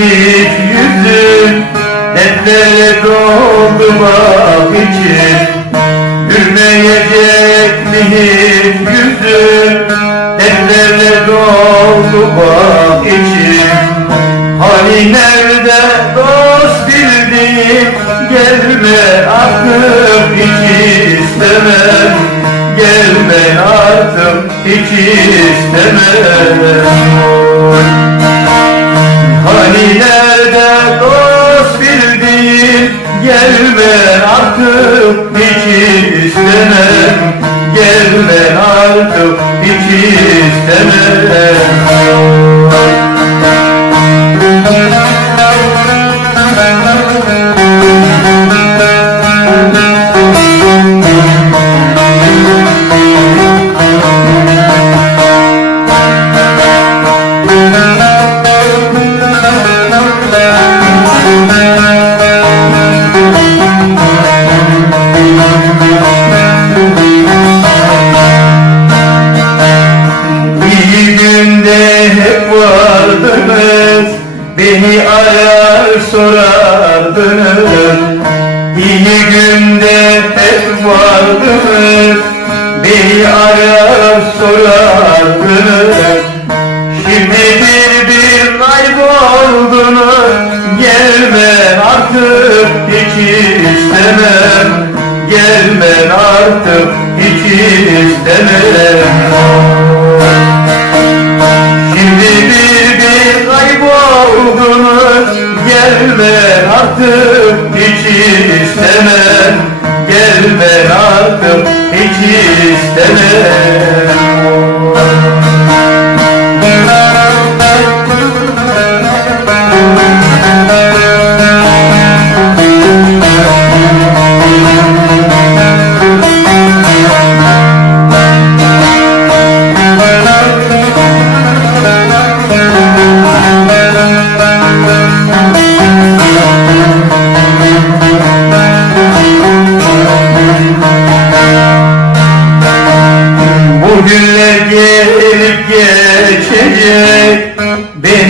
yiğit yüzü Dertlere doldu bak için? Gülmeyecek mi hiç yüzü Dertlere doldu bak için? Hali nerede dost bildim Gelme artık hiç istemem. Gelme artık hiç istemem. Artık hiç istemem. Gelme artık hiç istemem sorardınız İyi günde hep vardınız Beni arar sorardınız Şimdi bir bir kayboldunuz Gelme artık hiç istemem. Gelme artık hiç istemem Gelme artık hiç istemem. Gelme artık hiç istemem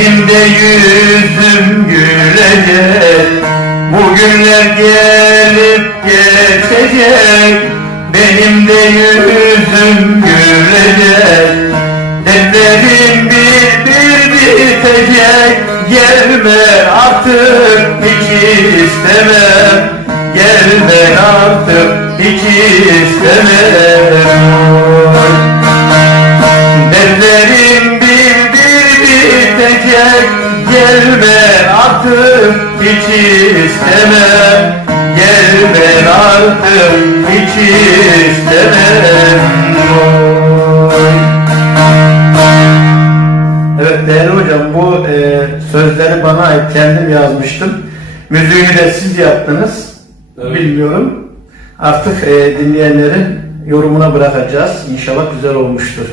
Benim de yüzüm gülecek. Bugünler gelip geçecek. Benim de yüzüm gülecek. Dertlerim bir bir bitecek. Gelme artık hiç istemem. Gelme artık hiç istemem hiç istemem Gelme artık hiç istemem Evet değerli hocam bu e, sözleri bana ait kendim yazmıştım. Müziğini de siz yaptınız. Evet. Bilmiyorum. Artık e, dinleyenlerin yorumuna bırakacağız. İnşallah güzel olmuştur.